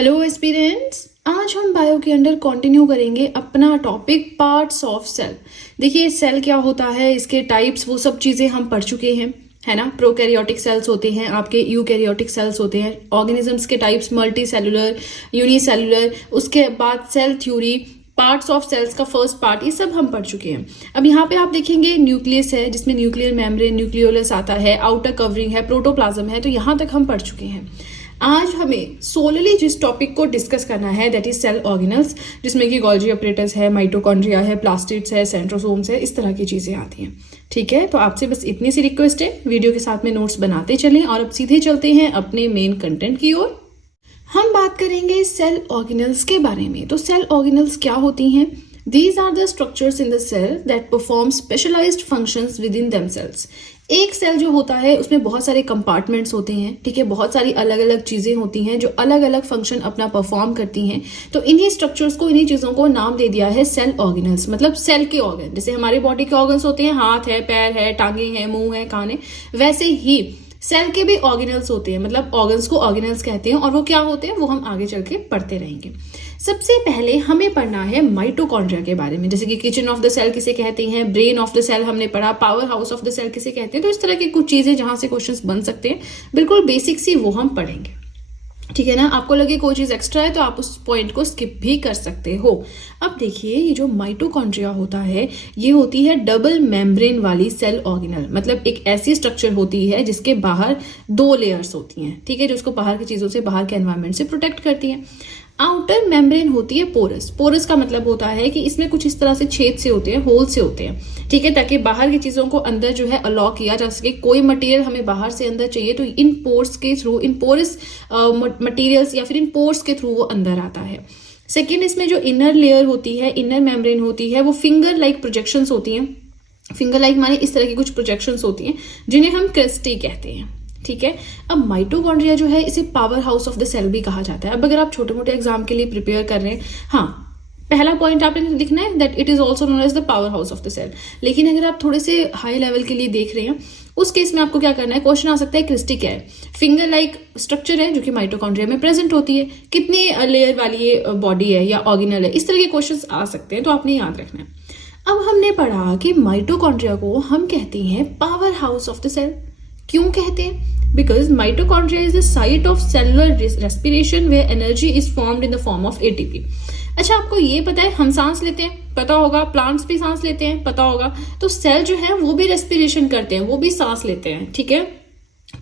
Hello aspirants, आज हम bio के अंडर कंटिन्यू करेंगे अपना टॉपिक पार्ट्स ऑफ सेल। देखिए सेल क्या होता है, इसके टाइप्स, वो सब चीज़ें हम पढ़ चुके हैं, है ना। प्रोकैरियोटिक सेल्स होते हैं, आपके यूकैरियोटिक सेल्स होते हैं, ऑर्गेनिजम्स के टाइप्स मल्टी सेलुलर, यूनिसेलुलर, उसके बाद cell theory, parts of cells का फर्स्ट पार्ट, ये सब हम पढ़ चुके हैं। अब यहाँ पे आप देखेंगे न्यूक्लियस है जिसमें न्यूक्लियर मेम्ब्रेन, न्यूक्लियोलस आता है, आउटर कवरिंग है, प्रोटोप्लाज्म है, तो यहाँ तक हम पढ़ चुके हैं। आज हमें सोलली जिस टॉपिक को डिस्कस करना है दैट इज सेल ऑर्गेनल्स, जिसमें कि गोल्जी ऑपरेटर्स है, माइटोकॉन्ड्रिया है, प्लास्टिड्स है, सेंट्रोसोम्स है, इस तरह की चीजें आती हैं। ठीक है, तो आपसे बस इतनी सी रिक्वेस्ट है, वीडियो के साथ में नोट्स बनाते चलें और अब सीधे चलते हैं अपने मेन कंटेंट की ओर। हम बात करेंगे सेल ऑर्गेनल्स के बारे में। तो सेल ऑर्गेनल्स क्या होती हैं? These are the structures in the cell that perform specialized functions within themselves. एक सेल जो होता है उसमें बहुत सारे कंपार्टमेंट्स होते हैं, ठीक है, बहुत सारी अलग अलग चीजें होती हैं जो अलग अलग फंक्शन अपना परफॉर्म करती हैं। तो इन्हीं स्ट्रक्चर्स को, इन्हीं चीजों को नाम दे दिया है सेल ऑर्गेनल्स, मतलब सेल के ऑर्गन। जैसे हमारे बॉडी के ऑर्गन्स होते हैं, हाथ है, पैर है, टांगे हैं, मुंह है, कान है, वैसे ही सेल के भी ऑर्गेनल्स होते हैं, मतलब ऑर्गन्स को ऑर्गेनल्स कहते हैं। और वो क्या होते हैं वो हम आगे चल के पढ़ते रहेंगे। सबसे पहले हमें पढ़ना है माइटोकॉन्ड्रिया के बारे में, जैसे कि किचन ऑफ द सेल किसे कहते हैं, ब्रेन ऑफ द सेल हमने पढ़ा, powerhouse of the cell किसे कहते हैं। तो इस तरह की कुछ चीजें जहां से क्वेश्चंस बन सकते हैं, बिल्कुल बेसिक सी, वो हम पढ़ेंगे। ठीक है ना। आपको लगे कोई चीज एक्स्ट्रा है तो आप उस पॉइंट को स्किप भी कर सकते हो। अब देखिए, ये जो माइटोकॉन्ड्रिया होता है ये होती है डबल मेम्ब्रेन वाली सेल ऑर्गेनल, मतलब एक ऐसी स्ट्रक्चर होती है जिसके बाहर दो लेयर्स होती हैं, ठीक है, जो उसको बाहर की चीजों से, बाहर के एनवायरमेंट से प्रोटेक्ट करती है। आउटर मेम्ब्रेन होती है पोरस। पोरस का मतलब होता है कि इसमें कुछ इस तरह से छेद से होते हैं, होल से होते हैं, ठीक है, ताकि बाहर की चीजों को अंदर जो है अलाउ किया जा सके। कोई मटेरियल हमें बाहर से अंदर चाहिए तो इन पोर्स के थ्रू, इन पोरस मटेरियल्स या फिर इन पोर्स के थ्रू वो अंदर आता है। सेकेंड, इसमें जो इनर लेयर होती है, इनर मेम्ब्रेन होती है, वो फिंगर लाइक प्रोजेक्शंस होती हैं। फिंगर लाइक माने इस तरह की कुछ प्रोजेक्शंस होती हैं जिन्हें हम क्रिस्टी कहते हैं। ठीक है। अब माइटोकॉन्ड्रिया जो है इसे powerhouse of the cell भी कहा जाता है। अब अगर आप छोटे मोटे एग्जाम के लिए प्रिपेयर कर रहे हैं, हाँ, पहला पॉइंट आपने लिखना है that it is also known as the powerhouse of the cell. लेकिन अगर आप थोड़े से हाई लेवल के लिए देख रहे हैं, उस केस में आपको क्या करना है, क्वेश्चन आ सकता है क्रिस्टी क्या है। फिंगर लाइक स्ट्रक्चर है जो कि माइटोकॉन्ड्रिया में प्रेजेंट होती है, कितनी लेयर वाली ये बॉडी है या ऑर्गेनल है, इस तरह के क्वेश्चन आ सकते हैं, तो आपने याद रखना है। अब हमने पढ़ा कि माइटोकॉन्ड्रिया को हम कहते हैं powerhouse of the cell. क्यों कहते हैं? Because mitochondria is the site of cellular respiration where energy is formed in the form of ATP. अच्छा, आपको ये पता है हम सांस लेते हैं, पता होगा, प्लांट्स भी सांस लेते हैं, पता होगा, तो सेल जो है वो भी रेस्पिरेशन करते हैं, वो भी सांस लेते हैं, ठीक है।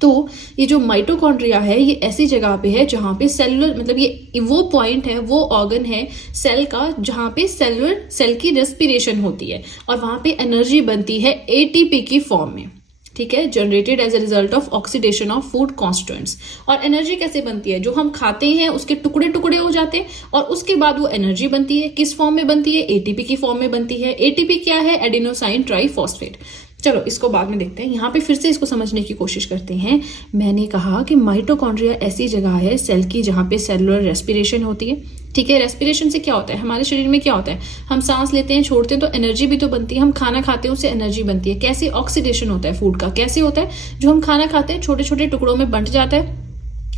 तो ये जो माइटोकॉन्ड्रिया है ये ऐसी जगह पे है जहां पे सेलुलर, मतलब ये वो पॉइंट है, वो ऑर्गन है सेल का जहां पे सेल की रेस्पिरेशन होती है और वहां पे एनर्जी बनती है एटीपी की फॉर्म में, ठीक है, generated as a result of oxidation of food constituents. और एनर्जी कैसे बनती है? जो हम खाते हैं उसके टुकड़े टुकड़े हो जाते हैं और उसके बाद वो एनर्जी बनती है। किस फॉर्म में बनती है? एटीपी की फॉर्म में बनती है। एटीपी क्या है? Adenosine triphosphate. चलो इसको बाद में देखते हैं, यहाँ पे फिर से इसको समझने की कोशिश करते हैं। मैंने कहा कि माइटोकॉन्ड्रिया ऐसी जगह है सेल की जहां पे सेलुलर रेस्पिरेशन होती है, ठीक है। रेस्पिरेशन से क्या होता है, हमारे शरीर में क्या होता है, हम सांस लेते हैं, छोड़ते हैं, तो एनर्जी भी तो बनती है। हम खाना खाते हैं, उससे एनर्जी बनती है। कैसे? ऑक्सीडेशन होता है फूड का। कैसे होता है? जो हम खाना खाते हैं छोटे छोटे टुकड़ों में बंट जाता है,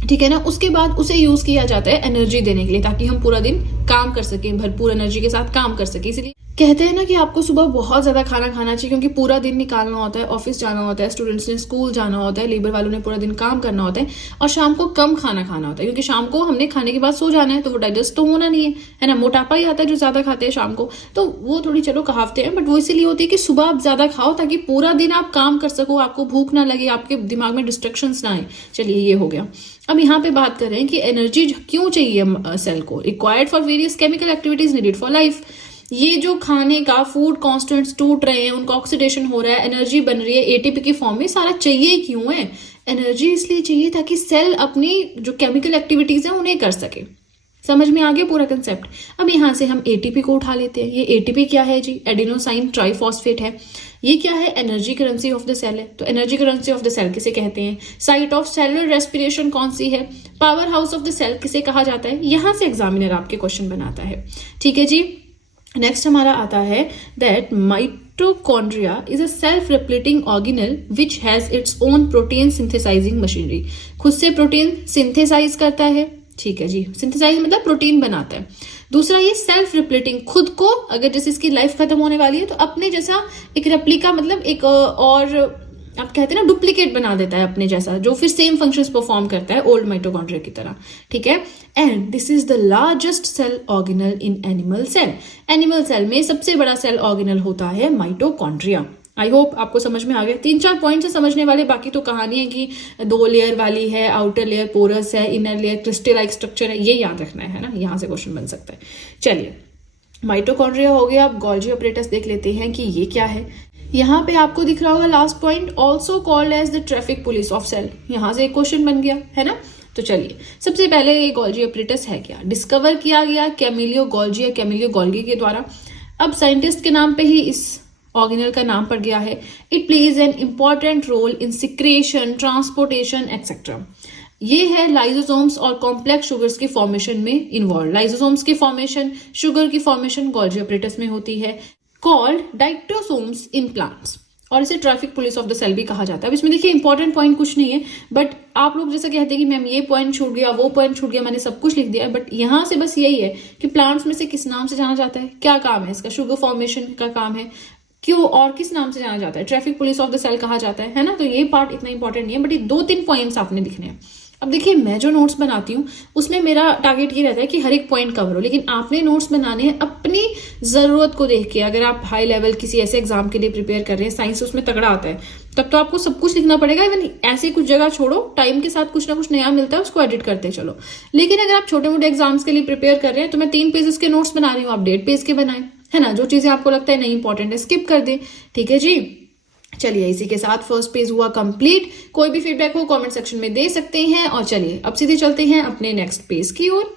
ठीक है ना, उसके बाद उसे यूज किया जाता है एनर्जी देने के लिए, ताकि हम पूरा दिन काम कर सकें, भरपूर एनर्जी के साथ काम कर सकें। इसलिए कहते हैं ना कि आपको सुबह बहुत ज्यादा खाना खाना चाहिए, क्योंकि पूरा दिन निकालना होता है, ऑफिस जाना होता है, स्टूडेंट्स ने स्कूल जाना होता है, लेबर वालों ने पूरा दिन काम करना होता है, और शाम को कम खाना खाना होता है, क्योंकि शाम को हमने खाने के बाद सो जाना है, तो वो डाइजेस्ट तो होना नहीं है ना। मोटापा ही आता है जो ज्यादा खाते हैं शाम को, तो वो थोड़ी चलो कहावतें हैं, बट वो इसीलिए होती है कि सुबह आप ज्यादा खाओ ताकि पूरा दिन आप काम कर सको, आपको भूख ना लगे, आपके दिमाग में डिस्ट्रैक्शंस ना आए। चलिए ये हो गया। अब यहाँ पे बात कर रहे हैं कि एनर्जी क्यों चाहिए सेल को। Required for various chemical activities needed for life. ये जो खाने का फूड कॉन्स्टेंट्स टूट रहे हैं, उनका ऑक्सीडेशन हो रहा है, एनर्जी बन रही है एटीपी की फॉर्म में, सारा चाहिए क्यों है? एनर्जी इसलिए चाहिए ताकि सेल अपनी जो केमिकल एक्टिविटीज है उन्हें कर सके। समझ में आ गया पूरा कंसेप्ट। अब यहाँ से हम एटीपी को उठा लेते हैं। ये एटीपी क्या है जी? एडेनोसाइन ट्राइफॉस्फेट है। ये क्या है? Energy currency of the cell है। तो energy currency of the cell किसे कहते हैं? साइट ऑफ सेलुलर रेस्पिरेशन कौन सी है? Powerhouse of the cell किसे कहा जाता है? यहां से एग्जामिनर आपके क्वेश्चन बनाता है, ठीक है जी। नेक्स्ट हमारा आता है that mitochondria is a self replicating organelle which has its own protein synthesizing machinery. खुद से प्रोटीन सिंथेसाइज करता है, ठीक है जी, सिंथेसाइज मतलब प्रोटीन बनाता है। दूसरा ये सेल्फ रिप्लेटिंग, खुद को अगर जैसे इसकी लाइफ खत्म होने वाली है तो अपने जैसा एक रेप्लिका मतलब एक और आप कहते हैं ना डुप्लीकेट बना देता है अपने जैसा, जो फिर सेम फंक्शंस परफॉर्म करता है ओल्ड माइटोकॉन्ड्रिया की तरह, ठीक है। And this is the largest cell organelle in animal cell. Animal cell में सबसे बड़ा सेल ऑर्गेनल होता है माइटोकॉन्ड्रिया। आई होप आपको समझ में आ गया। 3-4 पॉइंट से समझने वाले, बाकी तो कहानी है कि 2 लेयर वाली है, आउटर लेयर पोरस है, inner layer crystal like structure है, ये याद रखना है ना, यहाँ से क्वेश्चन बन सकता है। चलिए, माइटोकॉन्ड्रिया हो गया। अब गोल्जी अपरेटस देख लेते हैं कि ये क्या है। यहाँ पे आपको दिख रहा होगा last point, also called as the traffic police of cell. यहाँ से एक क्वेश्चन बन गया है ना। तो चलिए, सबसे पहले ये गोल्जी अपरेटस है क्या। डिस्कवर किया गया कैमिलियो गोल्जी या कैमिलियो गोल्गी के द्वारा। अब साइंटिस्ट के नाम पे ही इस ऑर्गेनल का नाम पड़ गया है। It plays an important role in secretion, transportation etcetera. ये है लाइसोसोम्स और कॉम्प्लेक्स शुगर्स के फॉर्मेशन में इन्वॉल्व। लाइसोसोम्स की फॉर्मेशन, शुगर की फॉर्मेशन गोल्जी अपरेटस में होती है। कॉल्ड डाइक्टोसोम्स इन प्लांट्स, और इसे traffic police of the cell भी कहा जाता है। अब इसमें देखिए इंपॉर्टेंट पॉइंट कुछ नहीं है, बट आप लोग जैसा कहते हैं कि मैम ये पॉइंट छूट गया, वो पॉइंट छूट गया, मैंने सब कुछ लिख दिया है, बट यहाँ से बस यही है कि प्लांट्स में से किस नाम से जाना जाता है, क्या काम है इसका, शुगर फॉर्मेशन का काम है, क्यों और किस नाम से जाना जाता है, traffic police of the cell कहा जाता है ना। तो ये पार्ट इतना इंपॉर्टेंट नहीं है, बट ये 2-3 पॉइंट्स आपने लिखने हैं। अब देखिए, मैं जो नोट्स बनाती हूँ उसमें मेरा टारगेट ये रहता है कि हर एक पॉइंट कवर हो, लेकिन आपने नोट्स बनाने हैं अपनी जरूरत को देख के। अगर आप हाई लेवल किसी ऐसे एग्जाम के लिए प्रिपेयर कर रहे हैं, साइंस उसमें तगड़ा आता है, तब तो आपको सब कुछ लिखना पड़ेगा। इवन ऐसे कुछ जगह छोड़ो, टाइम के साथ कुछ ना कुछ नया मिलता है, उसको एडिट करते चलो। लेकिन अगर आप छोटे मोटे एग्जाम्स के लिए प्रिपेयर कर रहे हैं, तो मैं 3 पेजेस के नोट्स बना रही हूँ, आप 1.5 पेज के बनाए, है ना। जो चीजें आपको लगता है नहीं इंपॉर्टेंट है, स्किप कर दे, ठीक है जी। चलिए, इसी के साथ फर्स्ट पेज हुआ कंप्लीट। कोई भी फीडबैक हो कमेंट सेक्शन में दे सकते हैं। और चलिए, अब सीधे चलते हैं अपने नेक्स्ट पेज की ओर।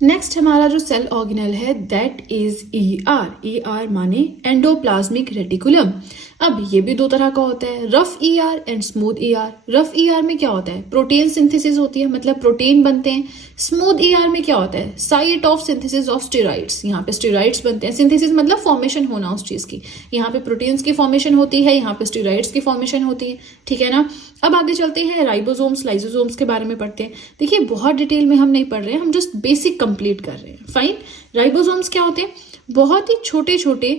नेक्स्ट हमारा जो सेल ऑर्गेनल है दैट इज ER। ER माने एंडोप्लाज्मिक रेटिकुलम। अब ये भी 2 तरह का होता है, rough ER and smooth ER। Rough ER में क्या होता है, प्रोटीन सिंथेसिस होती है, मतलब प्रोटीन बनते हैं। स्मूथ ER में क्या होता है, site of synthesis of steroids. यहाँ पे स्टेरॉइड्स बनते हैं। सिंथेसिस मतलब फॉर्मेशन होना उस चीज की। यहाँ पे प्रोटीन्स की फॉर्मेशन होती है, यहाँ पे स्टेरॉइड्स की फॉर्मेशन होती है, ठीक है ना। अब आगे चलते हैं, राइबोसोम्स, लाइसोसोम्स के बारे में पढ़ते हैं। देखिए, बहुत डिटेल में हम नहीं पढ़ रहे हैं, हम जस्ट बेसिक कंप्लीट कर रहे हैं। फाइन। राइबोसोम्स क्या होते हैं, बहुत ही छोटे छोटे,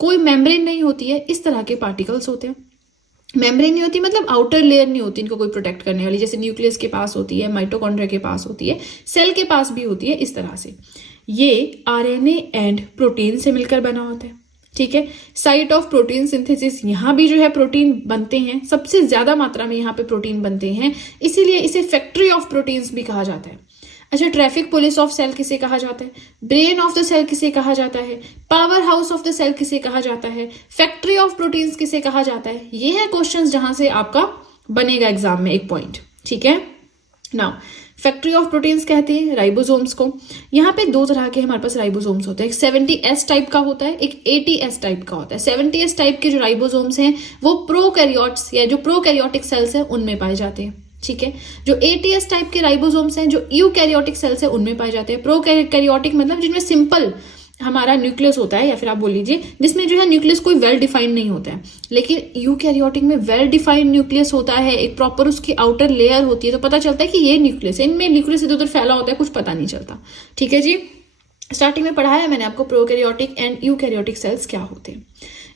कोई मेम्ब्रेन नहीं होती है, इस तरह के पार्टिकल्स होते हैं। मेम्ब्रेन नहीं होती मतलब आउटर लेयर नहीं होती इनको कोई प्रोटेक्ट करने वाली, जैसे न्यूक्लियस के पास होती है, माइटोकॉन्ड्रिया के पास होती है, सेल के पास भी होती है, इस तरह से। ये RNA एंड प्रोटीन से मिलकर बना होता है, ठीक है। साइट ऑफ प्रोटीन सिंथेसिस, यहाँ भी जो है प्रोटीन बनते हैं, सबसे ज्यादा मात्रा में यहाँ पे प्रोटीन बनते हैं, इसीलिए इसे फैक्ट्री ऑफ प्रोटीन्स भी कहा जाता है। अच्छा, ट्रैफिक पुलिस ऑफ सेल किसे कहा जाता है, ब्रेन ऑफ द सेल किसे कहा जाता है, powerhouse of the cell किसे कहा जाता है, फैक्ट्री ऑफ प्रोटीन्स किसे कहा जाता है। ये है क्वेश्चंस जहां से आपका बनेगा एग्जाम में एक पॉइंट, ठीक है। नाउ, फैक्ट्री ऑफ प्रोटीन्स कहते हैं राइबोसोम्स को। यहाँ पे 2 तरह के हमारे पास राइबोसोम्स होते हैं, एक 70S टाइप का होता है, एक 80S टाइप का होता है। 70S टाइप के जो राइबोसोम्स हैं वो प्रोकैरियोट्स या जो प्रोकैरियोटिक सेल्स हैं उनमें पाए जाते हैं, ठीक है। जो 80S टाइप के राइबोसोम्स हैं जो यूकैरियोटिक सेल्स हैं उनमें पाए जाते हैं। प्रोकैरियोटिक मतलब जिनमें सिंपल हमारा न्यूक्लियस होता है, या फिर आप बोल लीजिए जिसमें जो है न्यूक्लियस कोई वेल डिफाइंड नहीं होता है। लेकिन यूकैरियोटिक में वेल डिफाइंड न्यूक्लियस होता है, एक प्रॉपर उसकी आउटर लेयर होती है, तो पता चलता है कि ये न्यूक्लियस है। इनमें न्यूक्लियस इधर उधर फैला होता है, कुछ पता नहीं चलता, ठीक है जी। स्टार्टिंग में पढ़ाया मैंने आपको प्रोकैरियोटिक एंड यूकैरियोटिक सेल्स क्या होते हैं।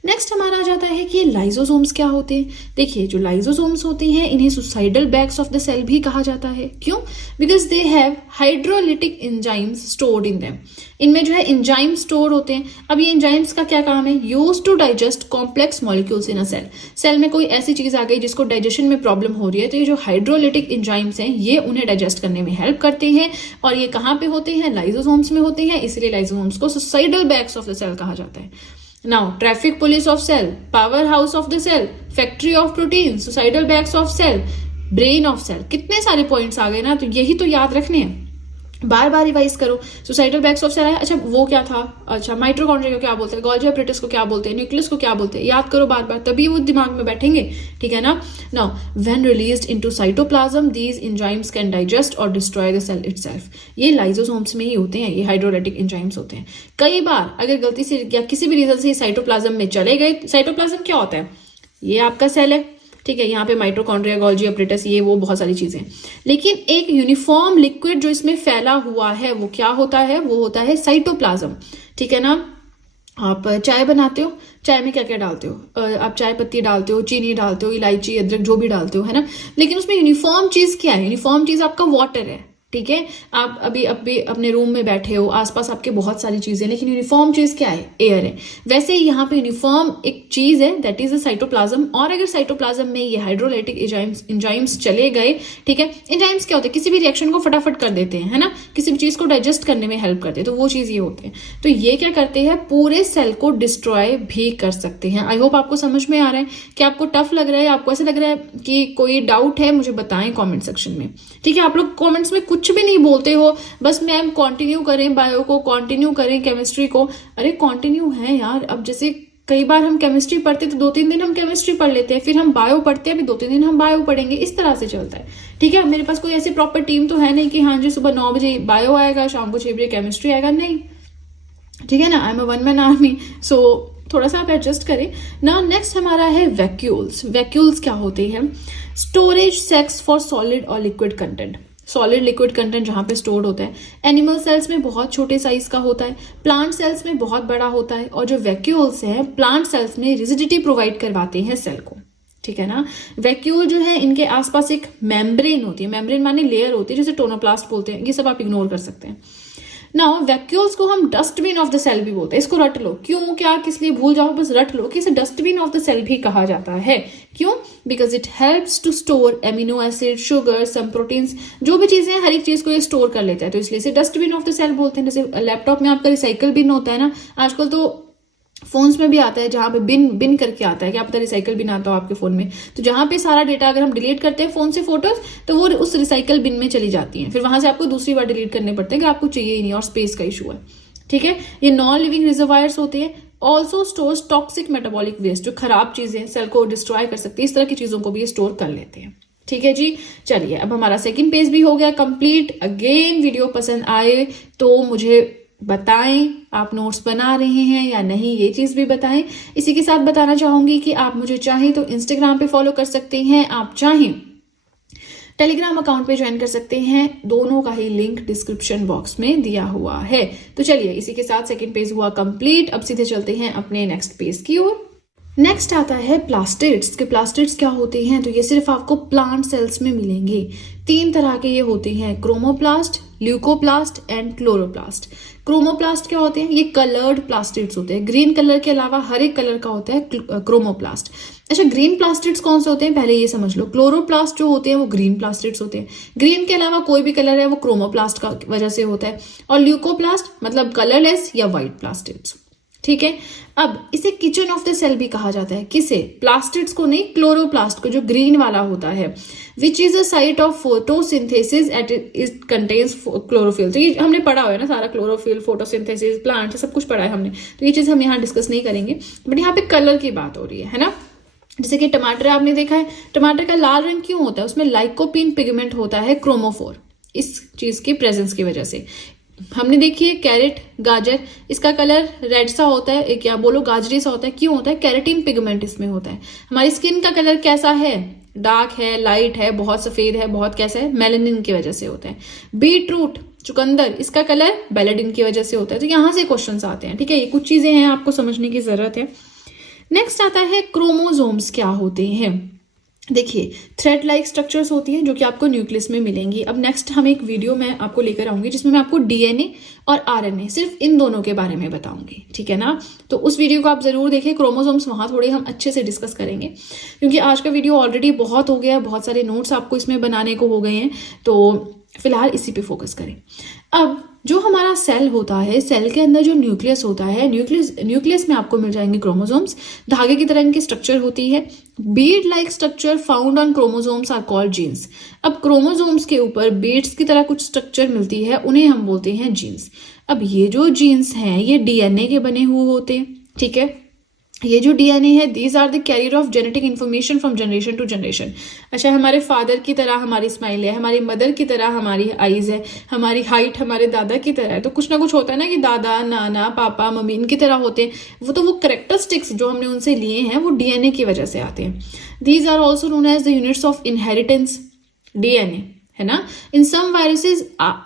नेक्स्ट हमारा आ जाता है कि लाइसोसोम्स क्या होते हैं। देखिए, जो लाइसोसोम्स होते हैं इन्हें suicidal bags of the cell भी कहा जाता है। क्यों? Because they have hydrolytic enzymes stored in them. इनमें जो है एंजाइम स्टोर होते हैं। अब ये एंजाइम्स का क्या काम है, use to digest complex molecules in a cell. Cell में कोई ऐसी चीज आ गई जिसको डाइजेशन में प्रॉब्लम हो रही है, तो ये जो हाइड्रोलिटिक एंजाइम्स हैं ये उन्हें डाइजेस्ट करने में हेल्प करते हैं। और ये कहाँ पे होते हैं, लाइसोसोम्स में होते हैं, इसलिए लाइसोसोम्स को suicidal bags of the cell कहा जाता है। Now, traffic police of cell, powerhouse of the cell, factory of protein, suicidal bags of cell, brain of cell, कितने सारे पॉइंट्स आ गए ना। तो यही तो याद रखने हैं, बार बार रिवाइज करो। सुसाइडल बैग्स ऑफ सेल है, अच्छा वो क्या था, अच्छा माइटोकॉन्ड्रिया को क्या बोलते हैं, गोल्जी अपरेटस को क्या बोलते हैं, न्यूक्लियस को क्या बोलते हैं, याद करो बार बार, तभी वो दिमाग में बैठेंगे, ठीक है ना। Now, when released into cytoplasm these enzymes can digest और डिस्ट्रॉय द सेल इटसेल्फ। ये लाइसोसोम्स में ही होते हैं, ये हाइड्रोलाइटिक एंजाइम्स होते हैं। कई बार अगर गलती से या किसी भी रीजन से साइटोप्लाज्म में चले गए, साइटोप्लाज्म क्या होता है, ये आपका सेल है, ठीक है, यहाँ पे माइटोकॉन्ड्रिया, गोल्जी अपरेटस, ये वो बहुत सारी चीजें। लेकिन एक यूनिफॉर्म लिक्विड जो इसमें फैला हुआ है वो क्या होता है, वो होता है साइटोप्लाज्म। ठीक है ना। आप चाय बनाते हो, चाय में क्या क्या डालते हो, आप चाय पत्ती डालते हो, चीनी डालते हो, इलायची, अदरक, जो भी डालते हो, है ना। लेकिन उसमें यूनिफॉर्म चीज क्या है, यूनिफॉर्म चीज आपका वाटर है। ठीक है, आप अभी अपने रूम में बैठे हो, आसपास आपके बहुत सारी चीजें, लेकिन यूनिफॉर्म चीज क्या है, एयर है। वैसे ही यहाँ पे यूनिफॉर्म एक चीज है, दैट इज अ साइटोप्लाज्म। और अगर साइटोप्लाज्म में ये हाइड्रोलाइटिक एंजाइम्स चले गए, ठीक है, एंजाइम्स क्या होते हैं, किसी भी रिएक्शन को फटाफट कर देते हैं, है ना, किसी भी चीज को डाइजेस्ट करने में हेल्प करते हैं, तो वो चीज ये होते हैं। तो ये क्या करते हैं, पूरे सेल को डिस्ट्रॉय भी कर सकते हैं। आई होप आपको समझ में आ रहा है। कि आपको टफ लग रहा है, आपको ऐसा लग रहा है कि कोई डाउट है, मुझे बताएं कॉमेंट सेक्शन में। ठीक है, आप लोग कॉमेंट्स में कुछ भी नहीं बोलते हो, बस मैम कंटिन्यू करें बायो को, कंटिन्यू करें केमिस्ट्री को। अरे कंटिन्यू है यार। अब जैसे कई बार हम केमिस्ट्री पढ़ते तो 2-3 दिन हम केमिस्ट्री पढ़ लेते हैं, फिर हम बायो पढ़ते हैं, अभी 2-3 दिन हम बायो पढ़ेंगे, इस तरह से चलता है। ठीक है, मेरे पास कोई ऐसी प्रॉपर टीम तो है नहीं कि हाँ जी सुबह 9 बजे बायो आएगा, शाम को 6 बजे केमिस्ट्री आएगा, नहीं। ठीक है ना, I am a one man army, so थोड़ा सा आप एडजस्ट करें ना। नेक्स्ट हमारा है वैक्यूल्स। वैक्यूल्स क्या होते हैं, स्टोरेज सेक्स फॉर सॉलिड और liquid content. Solid liquid content जहां पे स्टोर्ड होता है। एनिमल सेल्स में बहुत छोटे साइज का होता है, प्लांट सेल्स में बहुत बड़ा होता है, और जो वैक्यूल्स हैं प्लांट सेल्स में रिजिडिटी प्रोवाइड करवाते हैं सेल को। ठीक है ना। वैक्यूल जो है इनके आसपास एक मेम्ब्रेन होती है, मेम्ब्रेन माने लेयर होती है, जिसे टोनोप्लास्ट बोलते हैं, ये सब आप इग्नोर कर सकते हैं। नाउ वैक्यूल्स को हम डस्टबिन ऑफ द सेल भी बोलते हैं, इसको रट लो। क्यों, क्या, किस लिए भूल जाओ, बस रट लो कि इसे डस्टबिन ऑफ द सेल भी कहा जाता है। क्यों, because it helps to store amino acid, sugar, some proteins, जो भी चीजें हर एक चीज को ये स्टोर कर लेता है, तो इसलिए इसे डस्टबिन ऑफ द सेल बोलते हैं। जैसे लैपटॉप में आपका रिसाइकल बिन होता है ना, आजकल तो फोन्स में भी आता है, जहां पे बिन करके आता है, क्या पता रिसाइकल बिन आता हो आपके फोन में, तो जहां पे सारा डेटा अगर हम डिलीट करते हैं फोन से फोटोज, तो वो उस रिसाइकल बिन में चली जाती हैं, फिर वहां से आपको दूसरी बार डिलीट करने पड़ते हैं कि आपको चाहिए ही नहीं, और स्पेस का इशू है। ठीक है, ये नॉन लिविंग रिजर्वायर्स होते हैं। Also stores toxic metabolic waste, जो खराब चीजें सेल को डिस्ट्रॉय कर सकती है, इस तरह की चीजों को भी ये स्टोर कर लेते हैं। ठीक है जी, चलिए अब हमारा सेकंड पेज भी हो गया कंप्लीट। अगेन वीडियो पसंद आए तो मुझे बताएं, आप नोट्स बना रहे हैं या नहीं, ये चीज भी बताएं। इसी के साथ बताना चाहूंगी कि आप मुझे चाहें तो इंस्टाग्राम पे फॉलो कर सकते हैं, आप चाहें टेलीग्राम अकाउंट पे ज्वाइन कर सकते हैं, दोनों का ही लिंक डिस्क्रिप्शन बॉक्स में दिया हुआ है। तो चलिए इसी के साथ सेकंड पेज हुआ कंप्लीट। अब सीधे चलते हैं अपने नेक्स्ट पेज की ओर। नेक्स्ट आता है प्लास्टिड्स के। प्लास्टिड्स क्या होते हैं, तो ये सिर्फ आपको प्लांट सेल्स में मिलेंगे। 3 तरह के ये होते हैं, chromoplast, leucoplast and chloroplast. Chromoplast क्या होते हैं, ये कलर्ड प्लास्टिड्स होते हैं, ग्रीन कलर के अलावा हर एक कलर का होता है क्रोमोप्लास्ट। अच्छा, ग्रीन प्लास्टिड्स कौन से होते हैं पहले ये समझ लो। क्लोरोप्लास्ट जो होते हैं वो ग्रीन प्लास्टिड्स होते हैं, ग्रीन के अलावा कोई भी कलर है वो क्रोमोप्लास्ट का वजह से होता है। और ल्यूकोप्लास्ट मतलब कलरलेस या व्हाइट प्लास्टिड्स। ठीक है, अब इसे किचन ऑफ द सेल भी कहा जाता है। किसे, प्लास्टिड्स को नहीं, क्लोरोप्लास्ट को, जो ग्रीन वाला होता है। Which is a site of photosynthesis at it contains chlorophyll. तो ये हमने पढ़ा हुआ है ना सारा, क्लोरोफिल, फोटोसिंथेसिस, प्लांट, सब कुछ पढ़ा है हमने, तो ये चीज हम यहाँ डिस्कस नहीं करेंगे। बट यहाँ पे कलर की बात हो रही है ना। जैसे कि टमाटर आपने देखा है, टमाटर का लाल रंग क्यों होता है, उसमें लाइकोपीन पिगमेंट होता है, क्रोमोफोर, इस चीज की प्रेजेंस की वजह से। हमने देखिए कैरेट, गाजर, इसका कलर रेड सा होता है, क्या बोलो गाजरी सा होता है, क्यों होता है, कैरेटिन पिगमेंट इसमें होता है। हमारी स्किन का कलर कैसा है, डार्क है, लाइट है, बहुत सफेद है, बहुत कैसा है, मेलानिन की वजह से होता है। बीट रूट, चुकंदर, इसका कलर बेलेडिन की वजह से होता है। तो यहां से क्वेश्चंस आते हैं। ठीक है, ये कुछ चीजें हैं आपको समझने की जरूरत है। नेक्स्ट आता है क्रोमोसोम्स क्या होते हैं। देखिए, थ्रेड लाइक स्ट्रक्चर्स होती हैं जो कि आपको न्यूक्लियस में मिलेंगी। अब नेक्स्ट हम एक वीडियो में आपको लेकर आऊंगी जिसमें मैं आपको डीएनए और आरएनए, सिर्फ इन दोनों के बारे में बताऊंगी। ठीक है ना, तो उस वीडियो को आप जरूर देखें। क्रोमोसोम्स वहां थोड़े हम अच्छे से डिस्कस करेंगे, क्योंकि आज का वीडियो ऑलरेडी बहुत हो गया है, बहुत सारे नोट्स आपको इसमें बनाने को हो गए हैं, तो फिलहाल इसी पे फोकस करें। अब जो हमारा सेल होता है, सेल के अंदर जो न्यूक्लियस होता है, न्यूक्लियस में आपको मिल जाएंगे क्रोमोसोम्स। धागे की तरह इनकी स्ट्रक्चर होती है। Bead like structure found on chromosomes are called genes. अब क्रोमोसोम्स के ऊपर बीड्स की तरह कुछ स्ट्रक्चर मिलती है, उन्हें हम बोलते हैं जीन्स। अब ये जो जीन्स हैं ये डीएनए के बने हुए होते हैं। ठीक है, ये जो डीएनए है, these are the carrier of genetic information from generation to generation. अच्छा, हमारे फादर की तरह हमारी स्माइल है, हमारी मदर की तरह हमारी आईज है, हमारी हाइट हमारे दादा की तरह है, तो कुछ ना कुछ होता है ना कि दादा, नाना, पापा, मम्मी इनकी तरह होते हैं। वो करेक्टरिस्टिक्स जो हमने उनसे लिए हैं वो डीएनए की वजह से आते हैं। These are also known as the units of inheritance, DNA, है ना। इन सम वायरसेस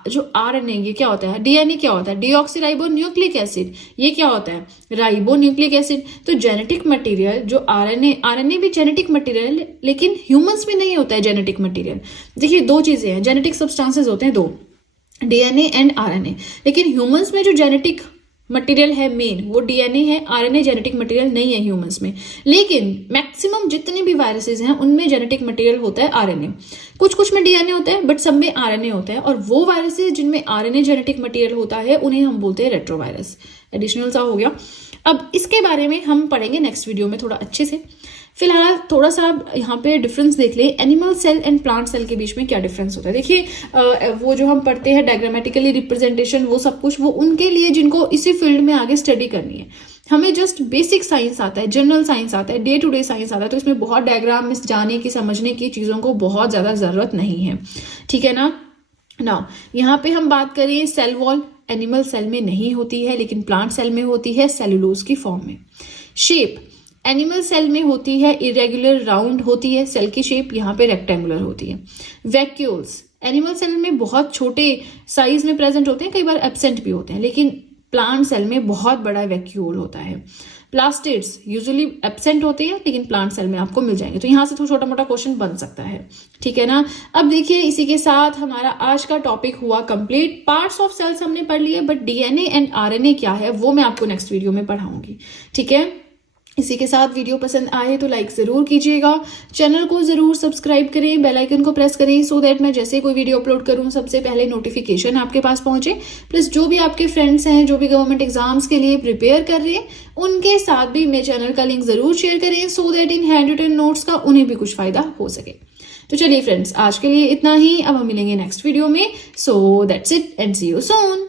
जो आरएनए, ये क्या होता है, डीएनए क्या होता है, डीऑक्सीराइबो न्यूक्लिक एसिड, ये क्या होता है, राइबो न्यूक्लिक एसिड। तो जेनेटिक मटेरियल जो आरएनए भी जेनेटिक मटेरियल है, लेकिन ह्यूमंस में नहीं होता है जेनेटिक मटेरियल। देखिए, दो चीजें हैं, जेनेटिक सब्सटेंसेस होते हैं दो, डीएनए एंड आरएनए, लेकिन ह्यूमंस में जो जेनेटिक मटेरियल है मेन वो डीएनए है, आरएनए जेनेटिक मटेरियल नहीं है ह्यूमंस में। लेकिन मैक्सिमम जितने भी वायरसेस हैं उनमें जेनेटिक मटेरियल होता है आरएनए, कुछ में डीएनए होता है बट सब में आरएनए होता है। और वो वायरसेस जिनमें आरएनए जेनेटिक मटेरियल होता है उन्हें हम बोलते हैं रेट्रोवायरस। एडिशनल सा हो गया। अब इसके बारे में हम पढ़ेंगे नेक्स्ट वीडियो में थोड़ा अच्छे से। फिलहाल थोड़ा सा यहाँ पे डिफरेंस देख ले, animal cell and plant cell के बीच में क्या डिफरेंस होता है। देखिए, वो जो हम पढ़ते हैं डायग्रामेटिकली रिप्रेजेंटेशन, वो सब कुछ वो उनके लिए जिनको इसी फील्ड में आगे स्टडी करनी है। हमें जस्ट बेसिक साइंस आता है, जनरल साइंस आता है, डे टू डे साइंस आता है, तो इसमें बहुत डायग्राम में जाने की, समझने की चीज़ों को बहुत ज़्यादा ज़रूरत नहीं है, ठीक है ना। यहाँ पे हम बात करें सेल वॉल, एनिमल सेल में नहीं होती है लेकिन प्लांट सेल में होती है सेलुलोज की फॉर्म में। शेप, एनिमल सेल में होती है इरेगुलर राउंड होती है सेल की शेप, यहाँ पे रेक्टेंगुलर होती है। वैक्यूल्स, एनिमल सेल में बहुत छोटे साइज में प्रेजेंट होते हैं, कई बार एब्सेंट भी होते हैं, लेकिन प्लांट सेल में बहुत बड़ा वैक्यूल होता है। प्लास्टिड्स यूजुअली एब्सेंट होते हैं लेकिन प्लांट सेल में आपको मिल जाएंगे। तो यहाँ से तो छोटा मोटा क्वेश्चन बन सकता है, ठीक है ना। अब देखिए, इसी के साथ हमारा आज का टॉपिक हुआ कंप्लीट। पार्ट्स ऑफ सेल्स हमने पढ़ लिए, बट डीएनए एंड आरएनए क्या है वो मैं आपको नेक्स्ट वीडियो में पढ़ाऊंगी, ठीक है। इसी के साथ वीडियो पसंद आए तो लाइक ज़रूर कीजिएगा, चैनल को ज़रूर सब्सक्राइब करें, बेल आइकन को प्रेस करें सो दैट मैं जैसे कोई वीडियो अपलोड करूं सबसे पहले नोटिफिकेशन आपके पास पहुंचे। प्लस जो भी आपके फ्रेंड्स हैं जो भी गवर्नमेंट एग्जाम्स के लिए प्रिपेयर कर रहे हैं उनके साथ भी मेरे चैनल का लिंक ज़रूर शेयर करें so that in hand written notes का उन्हें भी कुछ फ़ायदा हो सके। तो चलिए फ्रेंड्स, आज के लिए इतना ही। अब हम मिलेंगे नेक्स्ट वीडियो में। So that's it and see you soon.